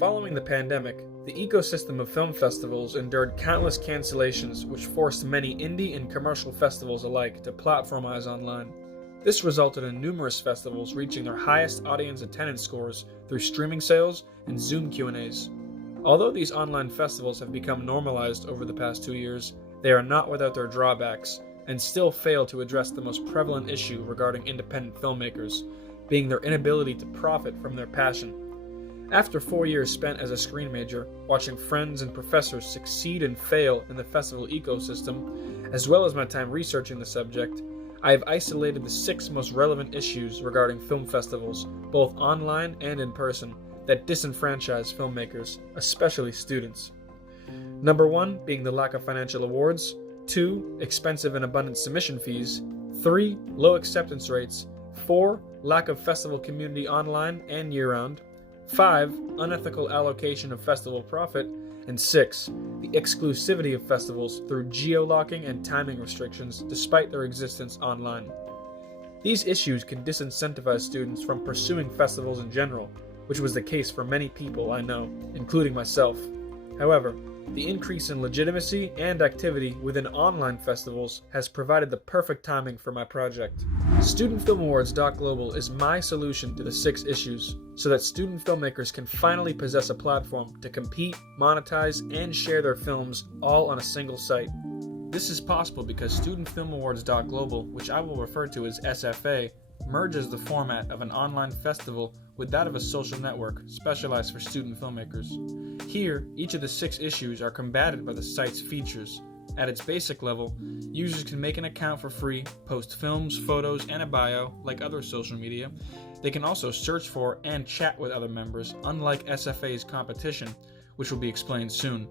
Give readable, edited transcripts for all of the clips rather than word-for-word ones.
Following the pandemic, the ecosystem of film festivals endured countless cancellations which forced many indie and commercial festivals alike to platformize online. This resulted in numerous festivals reaching their highest audience attendance scores through streaming sales and Zoom Q&As. Although these online festivals have become normalized over the past 2 years, they are not without their drawbacks and still fail to address the most prevalent issue regarding independent filmmakers, being their inability to profit from their passion. After 4 years spent as a screen major, watching friends and professors succeed and fail in the festival ecosystem, as well as my time researching the subject, I have isolated the 6 most relevant issues regarding film festivals, both online and in person, that disenfranchise filmmakers, especially students. Number 1 being the lack of financial awards, 2 expensive and abundant submission fees, 3 low acceptance rates, 4 lack of festival community online and year-round, 5 unethical allocation of festival profit, and 6 the exclusivity of festivals through geo-locking and timing restrictions despite their existence online. These issues can disincentivize students from pursuing festivals in general, which was the case for many people I know, including myself. However, the increase in legitimacy and activity within online festivals has provided the perfect timing for my project. StudentFilmAwards.Global is my solution to the 6 issues, so that student filmmakers can finally possess a platform to compete, monetize, and share their films all on a single site. This is possible because StudentFilmAwards.Global, which I will refer to as SFA, merges the format of an online festival with that of a social network specialized for student filmmakers. Here, each of the 6 issues are combated by the site's features. At its basic level, users can make an account for free, post films, photos, and a bio, like other social media. They can also search for and chat with other members, unlike SFA's competition, which will be explained soon.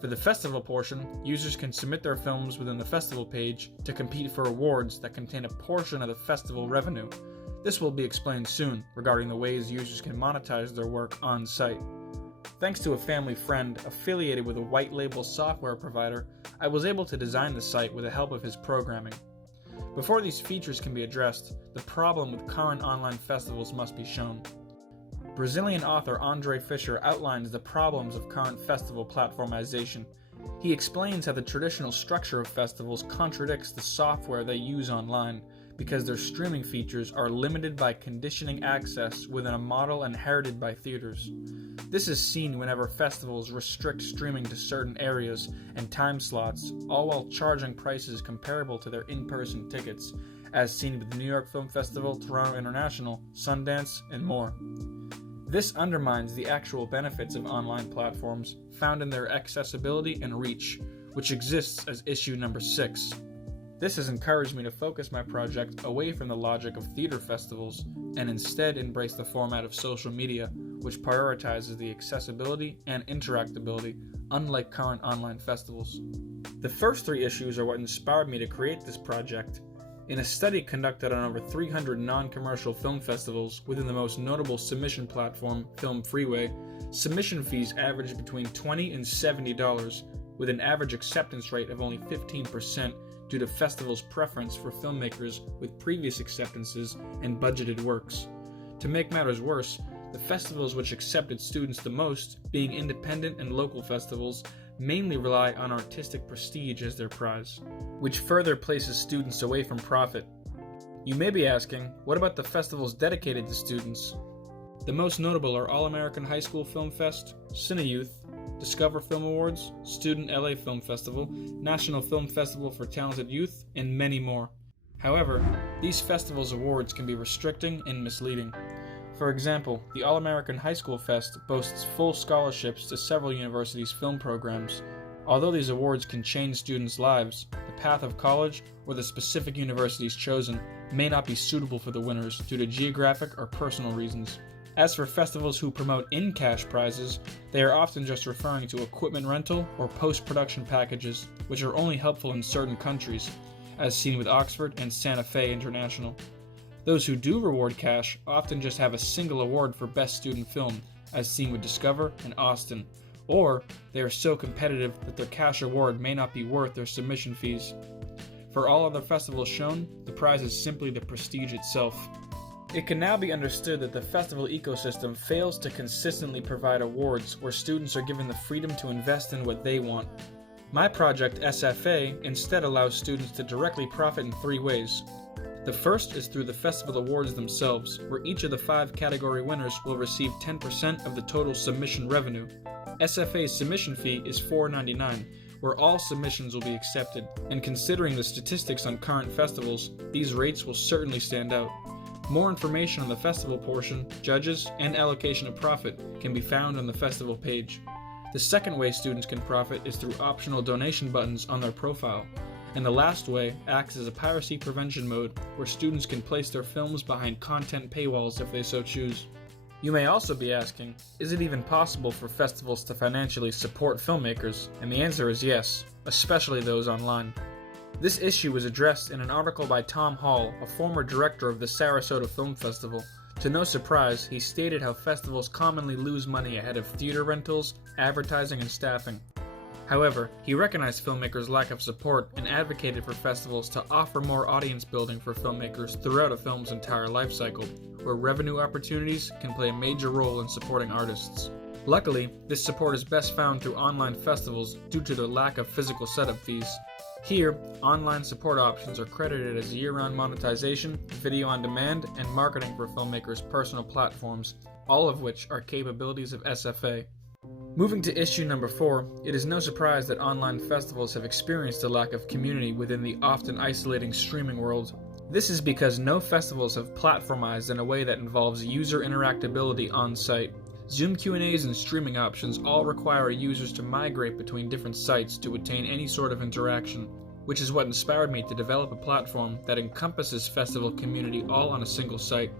For the festival portion, users can submit their films within the festival page to compete for awards that contain a portion of the festival revenue. This will be explained soon regarding the ways users can monetize their work on site. Thanks to a family friend affiliated with a white label software provider, I was able to design the site with the help of his programming. Before these features can be addressed, the problem with current online festivals must be shown. Brazilian author Andre Fischer outlines the problems of current festival platformization. He explains how the traditional structure of festivals contradicts the software they use online, because their streaming features are limited by conditioning access within a model inherited by theaters. This is seen whenever festivals restrict streaming to certain areas and time slots, all while charging prices comparable to their in-person tickets, as seen with the New York Film Festival, Toronto International, Sundance, and more. This undermines the actual benefits of online platforms found in their accessibility and reach, which exists as issue number 6. This has encouraged me to focus my project away from the logic of theater festivals and instead embrace the format of social media, which prioritizes the accessibility and interactability, unlike current online festivals. The first 3 issues are what inspired me to create this project. In a study conducted on over 300 non-commercial film festivals within the most notable submission platform, Film Freeway, submission fees averaged between $20 and $70, with an average acceptance rate of only 15% due to festivals' preference for filmmakers with previous acceptances and budgeted works. To make matters worse, the festivals which accepted students the most, being independent and local festivals, mainly rely on artistic prestige as their prize, which further places students away from profit. You may be asking, what about the festivals dedicated to students? The most notable are All-American High School Film Fest, CineYouth, Discover Film Awards, Student LA Film Festival, National Film Festival for Talented Youth, and many more. However, these festivals' awards can be restricting and misleading. For example, the All-American High School Fest boasts full scholarships to several universities' film programs. Although these awards can change students' lives, the path of college or the specific universities chosen may not be suitable for the winners due to geographic or personal reasons. As for festivals who promote in-cash prizes, they are often just referring to equipment rental or post-production packages, which are only helpful in certain countries, as seen with Oxford and Santa Fe International. Those who do reward cash often just have a single award for Best Student Film, as seen with Discover and Austin, or they are so competitive that their cash award may not be worth their submission fees. For all other festivals shown, the prize is simply the prestige itself. It can now be understood that the festival ecosystem fails to consistently provide awards where students are given the freedom to invest in what they want. My project, SFA, instead allows students to directly profit in 3 ways. The first is through the festival awards themselves, where each of the 5 category winners will receive 10% of the total submission revenue. SFA's submission fee is $4.99, where all submissions will be accepted, and considering the statistics on current festivals, these rates will certainly stand out. More information on the festival portion, judges, and allocation of profit can be found on the festival page. The second way students can profit is through optional donation buttons on their profile. And the last way acts as a piracy prevention mode where students can place their films behind content paywalls if they so choose. You may also be asking, is it even possible for festivals to financially support filmmakers? And the answer is yes, especially those online. This issue was addressed in an article by Tom Hall, a former director of the Sarasota Film Festival. To no surprise, he stated how festivals commonly lose money ahead of theater rentals, advertising, and staffing. However, he recognized filmmakers' lack of support and advocated for festivals to offer more audience building for filmmakers throughout a film's entire life cycle, where revenue opportunities can play a major role in supporting artists. Luckily, this support is best found through online festivals due to their lack of physical setup fees. Here, online support options are credited as year-round monetization, video on demand, and marketing for filmmakers' personal platforms, all of which are capabilities of SFA. Moving to issue number 4, it is no surprise that online festivals have experienced a lack of community within the often isolating streaming world. This is because no festivals have platformized in a way that involves user interactability on-site. Zoom Q&As and streaming options all require users to migrate between different sites to attain any sort of interaction, which is what inspired me to develop a platform that encompasses festival community all on a single site.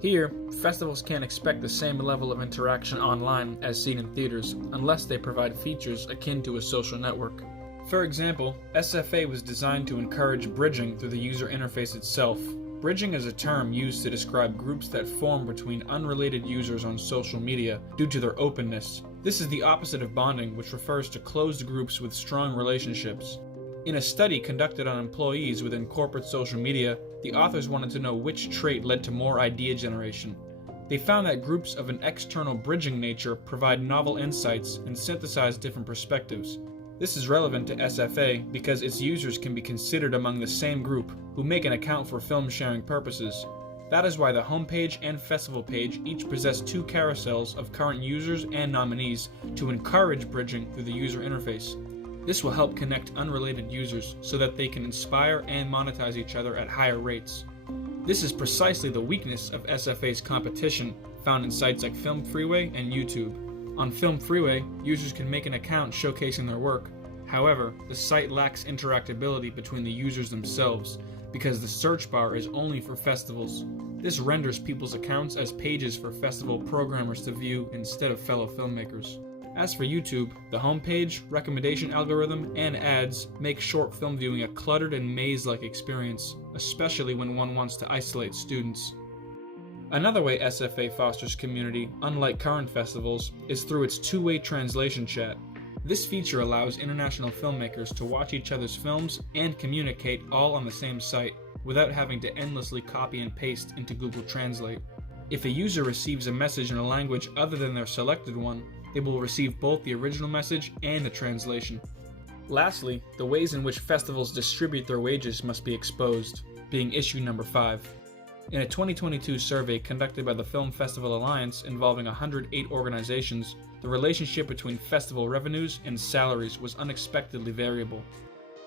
Here, festivals can't expect the same level of interaction online as seen in theaters, unless they provide features akin to a social network. For example, SFA was designed to encourage bridging through the user interface itself. Bridging is a term used to describe groups that form between unrelated users on social media due to their openness. This is the opposite of bonding, which refers to closed groups with strong relationships. In a study conducted on employees within corporate social media, the authors wanted to know which trait led to more idea generation. They found that groups of an external bridging nature provide novel insights and synthesize different perspectives. This is relevant to SFA because its users can be considered among the same group, who make an account for film sharing purposes. That is why the homepage and festival page each possess 2 carousels of current users and nominees to encourage bridging through the user interface. This will help connect unrelated users so that they can inspire and monetize each other at higher rates. This is precisely the weakness of SFA's competition found in sites like Film Freeway and YouTube. On Film Freeway, users can make an account showcasing their work. However, the site lacks interactability between the users themselves because the search bar is only for festivals. This renders people's accounts as pages for festival programmers to view instead of fellow filmmakers. As for YouTube, the homepage, recommendation algorithm, and ads make short film viewing a cluttered and maze-like experience, especially when one wants to isolate students. Another way SFA fosters community, unlike current festivals, is through its 2-way translation chat. This feature allows international filmmakers to watch each other's films and communicate all on the same site, without having to endlessly copy and paste into Google Translate. If a user receives a message in a language other than their selected one, they will receive both the original message and the translation. Lastly, the ways in which festivals distribute their wages must be exposed, being issue number 5. In a 2022 survey conducted by the Film Festival Alliance involving 108 organizations, the relationship between festival revenues and salaries was unexpectedly variable.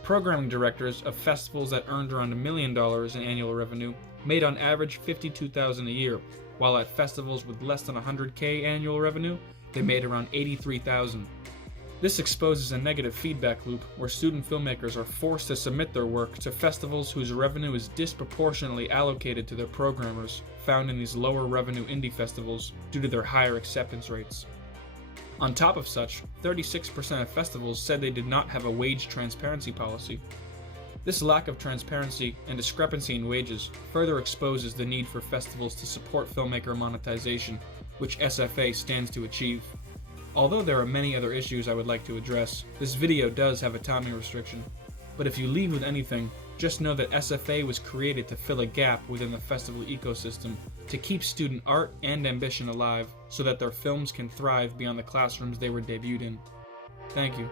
Programming directors of festivals that earned around $1 million in annual revenue made on average $52,000 a year, while at festivals with less than $100K annual revenue, they made around $83,000. This exposes a negative feedback loop where student filmmakers are forced to submit their work to festivals whose revenue is disproportionately allocated to their programmers, found in these lower revenue indie festivals due to their higher acceptance rates. On top of such, 36% of festivals said they did not have a wage transparency policy. This lack of transparency and discrepancy in wages further exposes the need for festivals to support filmmaker monetization, which SFA stands to achieve. Although there are many other issues I would like to address, this video does have a timing restriction. But if you leave with anything, Just know that SFA was created to fill a gap within the festival ecosystem, to keep student art and ambition alive, so that their films can thrive beyond the classrooms they were debuted in. Thank you.